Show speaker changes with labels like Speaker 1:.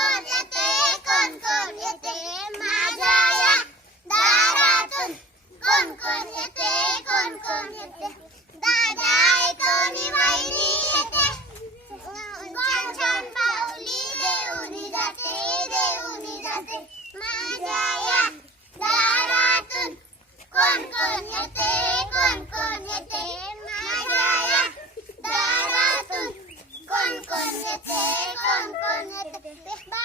Speaker 1: कोण कोण येते माझ्या या दारातून? कोण कोण येते कोण कोण येते दादा कोणी वहिनी येते छान छान पावली देऊनी जाते देऊनी जाते माझ्या या दारातून कोण कोण येते कोण कोण येते माझ्या या दारातून कोण कोण येते कोण कोण येते